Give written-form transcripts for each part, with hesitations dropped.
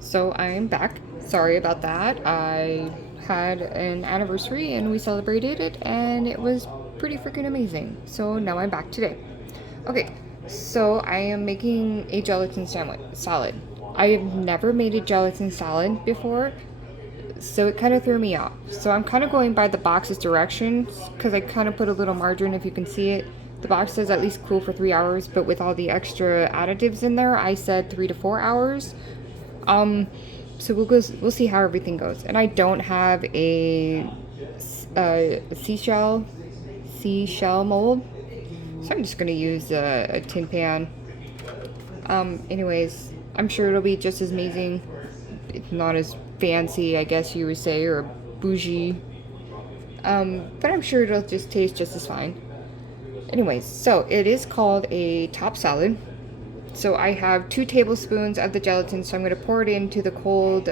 So I am back. Sorry about that. I had an anniversary and we celebrated it and it was pretty freaking amazing. So now I'm back today. Okay, so I am making a gelatin sandwich salad. I have never made a gelatin salad before, so it kind of threw me off. So I'm kind of going by the box's directions because I kind of put a little margarine if you can see it. The box says at least cool for 3 hours, but with all the extra additives in there, I said 3 to 4 hours. Um, so we'll see how everything goes. And I don't have a seashell mold, so I'm just gonna use a tin pan. Anyways, I'm sure it'll be just as amazing. It's not as fancy, I guess you would say, or bougie. But I'm sure it'll just taste just as fine. Anyways, so it is called a top salad. So I have 2 tablespoons of the gelatin, so I'm going to pour it into the cold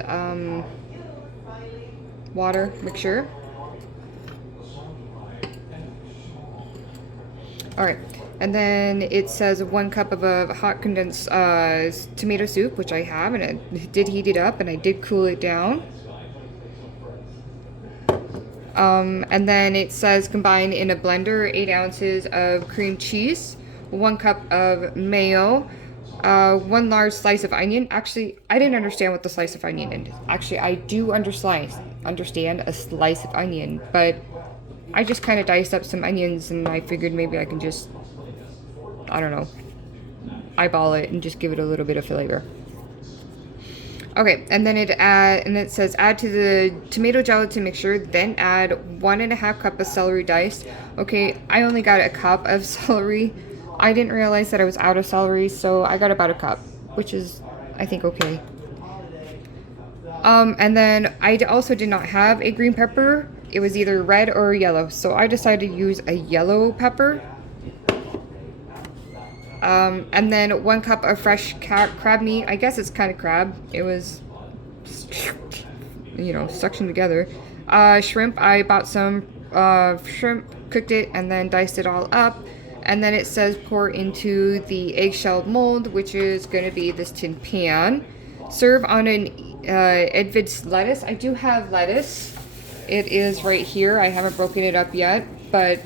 water mixture. Alright, and then it says 1 cup of a hot condensed tomato soup, which I have, and it did heat it up, and I did cool it down. And then it says combine in a blender 8 ounces of cream cheese, 1 cup of mayo, 1 large slice of onion. Actually, I didn't understand what the slice of onion is. Actually, I do understand a slice of onion, but I just kind of diced up some onions and I figured maybe I can just, I don't know, eyeball it and just give it a little bit of flavor. Okay, and then it says add to the tomato gelatin mixture, then add 1.5 cup of celery diced. Okay, I only got a cup of celery. I didn't realize that I was out of celery, so I got about a cup, which is, I think, okay. And then I also did not have a green pepper. It was either red or yellow, so I decided to use a yellow pepper. And then 1 cup of fresh crab meat. I guess it's kind of crab. It was, suctioned together. Shrimp. I bought some shrimp, cooked it, and then diced it all up. And then it says pour into the eggshell mold, which is going to be this tin pan. Serve on an Edvid's lettuce. I do have lettuce. It is right here. I haven't broken it up yet, but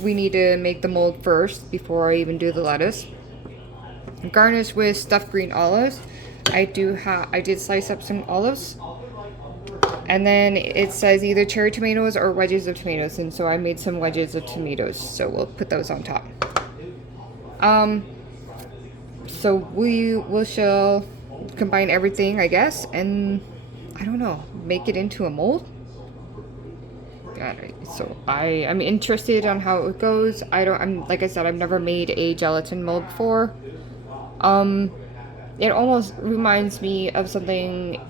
we need to make the mold first before I even do the lettuce. Garnish with stuffed green olives. I did slice up some olives. And then it says either cherry tomatoes or wedges of tomatoes, and so I made some wedges of tomatoes, so we'll put those on top. So we shall combine everything, I guess, and I don't know, make it into a mold. So I am interested on how it goes. Like I said, I've never made a gelatin mold before. It almost reminds me of something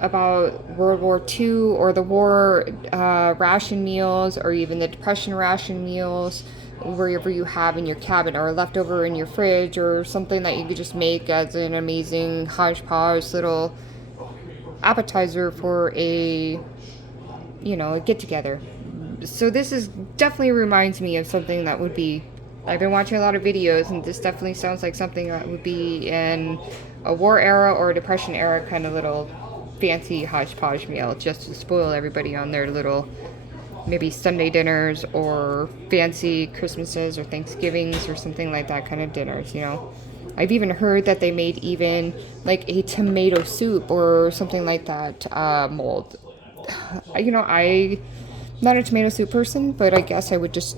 about World War II or the war ration meals, or even the Depression ration meals, wherever you have in your cabinet or left over in your fridge, or something that you could just make as an amazing hodgepodge little appetizer for a get together. So this is definitely reminds me of something that would be, I've been watching a lot of videos, and this definitely sounds like something that would be in a war era or a Depression era kind of little fancy hodgepodge meal, just to spoil everybody on their little maybe Sunday dinners or fancy Christmases or Thanksgivings or something like that kind of dinners, I've even heard that they made even like a tomato soup or something like that mold. I'm not a tomato soup person, but I guess I would just,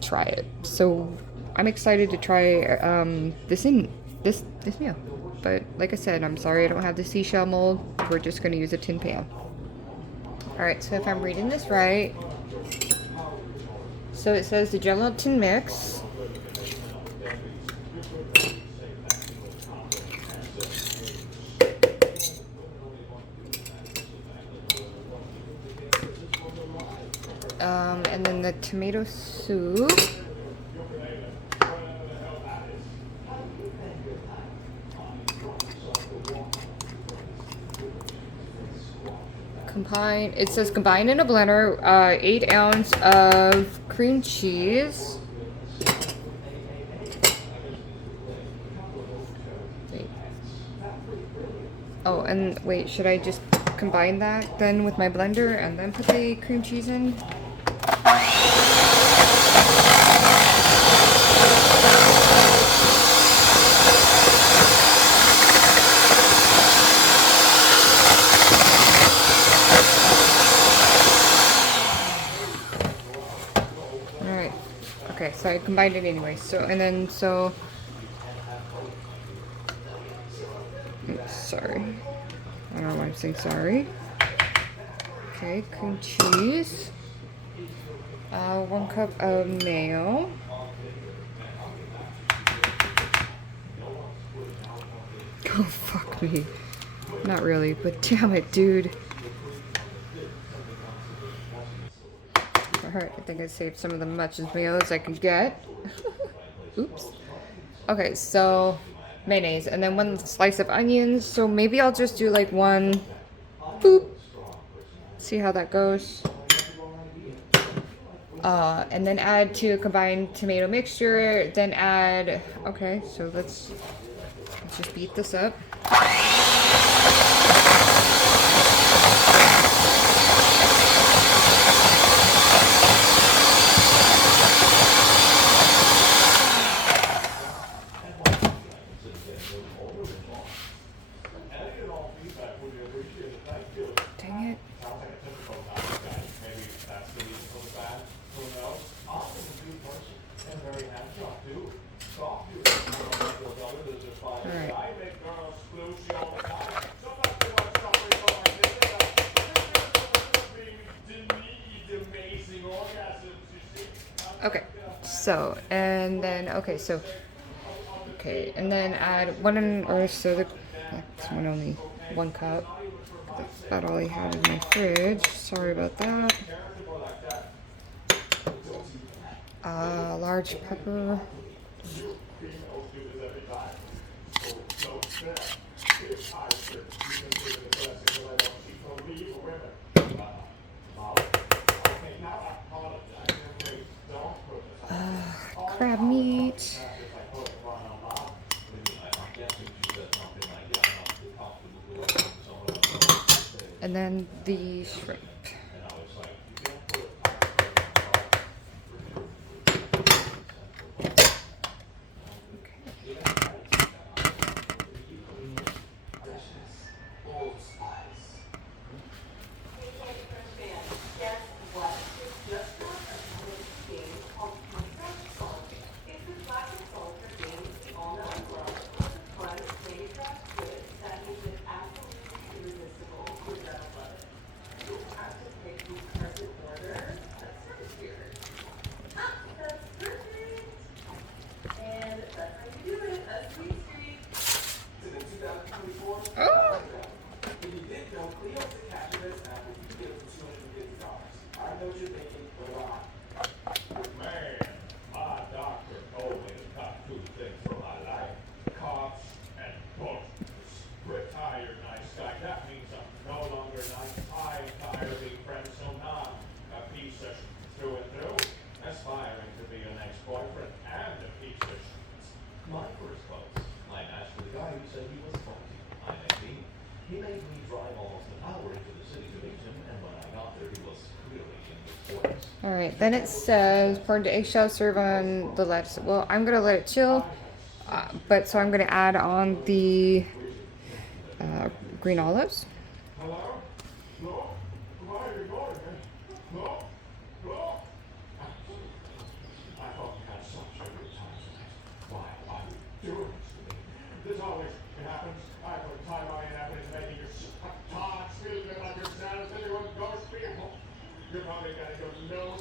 try it. So I'm excited to try this meal. But like I said, I'm sorry I don't have the seashell mold. We're just going to use a tin pan. Alright, so if I'm reading this right, so it says the gelatin mix. And then the tomato soup. It says combine in a blender 8 ounce of cream cheese. Oh, and wait, should I just combine that then with my blender and then put the cream cheese in? Alright. Okay, so I combined it anyway. So, and then, so... Oops, sorry. I don't know why I'm saying sorry. Okay, cream cheese. 1 cup of mayo. Oh, fuck me. Not really, but damn it, dude. Alright, I think I saved some of the much as mayo as I could get. Oops. Okay, so mayonnaise, and then 1 slice of onions. So maybe I'll just do like one. Boop. See how that goes. And then add to a combined tomato mixture. Then add. Okay, so let's just beat this up. Dang it. Alright. Okay, so, and then, okay, so, okay, and then add that's only 1 cup. That's about all I had in my fridge. Sorry about that. Large pepper. Crab meat. And then the shrimp. Oh! Alright, then it says pour into eggshell, serve on the lettuce. Well, I'm gonna let it chill, but so I'm gonna add on the green olives. You're probably gonna go no